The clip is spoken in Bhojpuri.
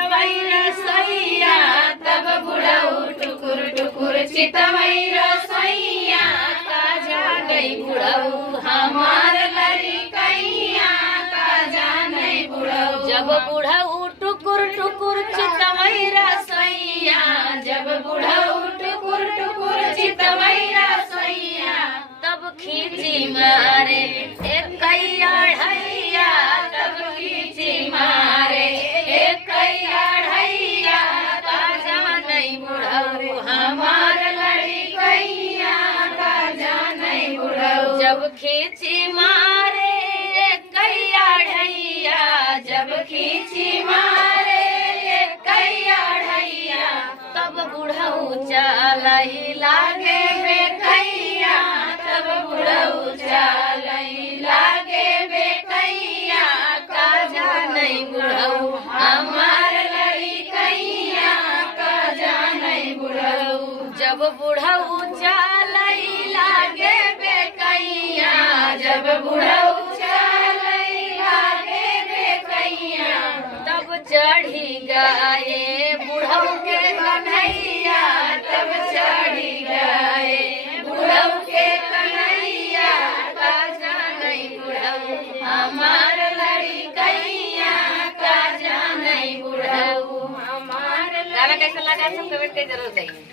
चितवई रसोइया तब बुढ़ऊ टुकुर टुकुर चितवई रसोइया का जाने बुढ़ऊ हमार लड़कैया का जाने बुढ़ऊ। जब बुढ़ऊ टुकुर टुकुर चितवई रसोइया जब बुढ़ऊ टुकुर टुकुर चितवई रसोइया तब खींची मारे एक ढैया तब खींची मारे एक ढैया का जाने बुढ़ऊ हमार लड़कैया का जाने बुढ़ऊ। जब खींची मारे एक ढैया जब खींची मारे एक ढैया तब बुढ़ऊ चलई लागे बेकैया तब बुढ़ऊ चलई लागे बेकैया का जाने बुढ़ऊ हमार लड़कैया का जाने बुढ़ऊ। जब बुढ़ऊ चलई लागे बेकैया जब बुढ़ऊ चलई लागे बेकैया तब चढ़ी गए बुढ़ऊ के कन्हैया तब चढ़ी गए बुढ़ऊ के कन्हैया का जाने बुढ़ऊ हमार लड़कैया का जाने बुढ़ऊ हमार। गाना कैसा लगा सब कमेंट के जरूर देंगे।